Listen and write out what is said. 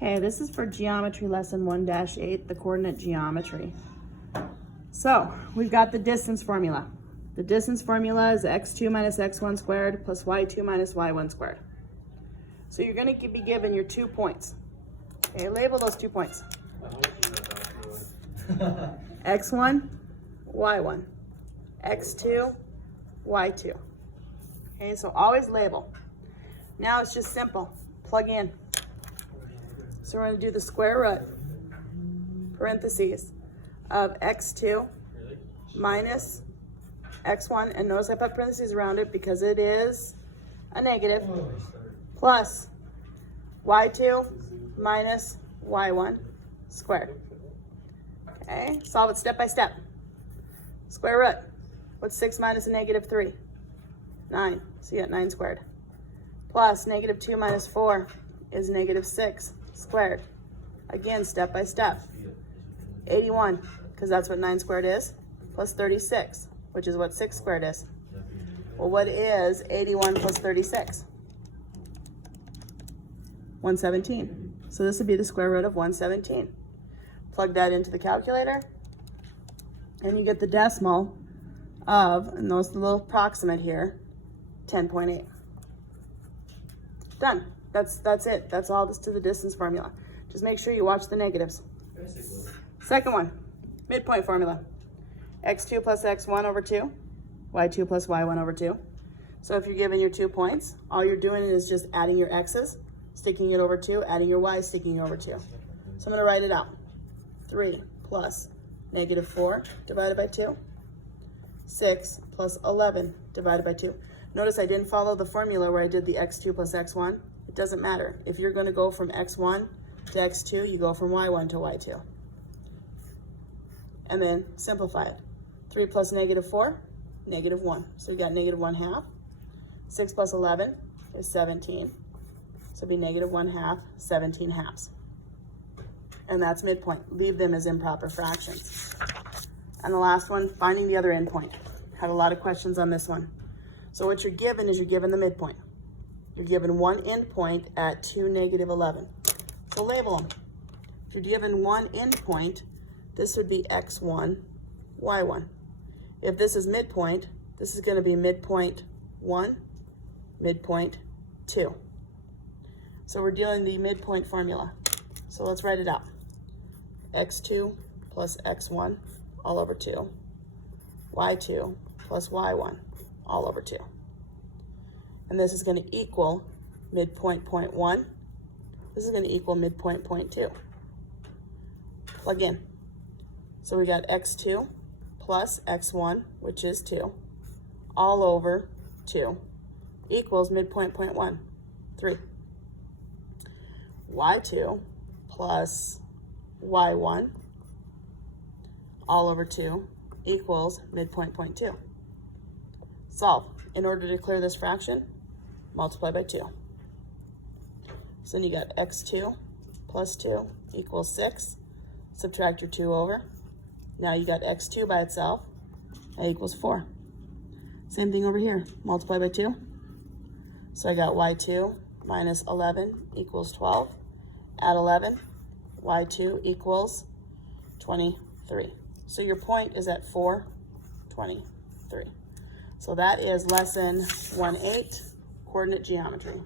Okay, this is for geometry lesson 1-8, the coordinate geometry. So we've got the distance formula. The distance formula is x2 minus x1 squared plus y2 minus y1 squared. So you're going to be given your 2 points. Okay, label those 2 points. x1, y1, x2, y2. Okay, so always label. Now it's just simple. Plug in. So we're going to do the square root, parentheses, of x2 minus x1, and notice I put parentheses around it because it is a negative, plus y2 minus y1 squared. Okay, solve it step by step. Square root. What's 6 minus a negative 3? 9. So you got 9 squared. Plus negative 2 minus 4 is negative 6 squared. Again, step by step. 81, because that's what 9 squared is, plus 36, which is what 6 squared is. Well, what is 81 plus 36? 117. So this would be the square root of 117. Plug that into the calculator, and you get the decimal of, and those the little approximate here, 10.8. Done. That's it. That's all just to the distance formula. Just make sure you watch the negatives. Second one, midpoint formula. x2 plus x1 over 2, y2 plus y1 over 2. So if you're given your 2 points, all you're doing is just adding your x's, sticking it over 2, adding your y's, sticking it over 2. So I'm going to write it out. 3 plus negative 4 divided by 2. 6 plus 11 divided by 2. Notice I didn't follow the formula where I did the x2 plus x1. It doesn't matter. If you're going to go from x1 to x2, you go from y1 to y2. And then simplify it. 3 plus negative 4, negative 1. So we got negative 1/2. 6 plus 11 is 17. So it'd be negative 1/2, 17 halves. And that's midpoint. Leave them as improper fractions. And the last one, finding the other endpoint. Had a lot of questions on this one. So what you're given is you're given the midpoint. You're given one endpoint at 2, negative 11. So label them. If you're given one endpoint, this would be x1, y1. If this is midpoint, this is going to be midpoint 1, midpoint 2. So we're doing the midpoint formula. So let's write it out. x2 plus x1 all over 2. y2 plus y1 all over 2. And this is going to equal midpoint point 1. This is going to equal midpoint point 2. Plug in. So we got x2 plus x1, which is 2, all over 2, equals midpoint point 1, 3. y2 plus y1, all over 2, equals midpoint point 2. Solve. In order to clear this fraction, multiply by 2. So then you got x2 plus 2 equals 6. Subtract your 2 over. Now you got x2 by itself. That equals 4. Same thing over here. Multiply by 2. So I got y2 minus 11 equals 12. Add 11. y2 equals 23. So your point is at 423. So that is lesson 1-8, coordinate geometry.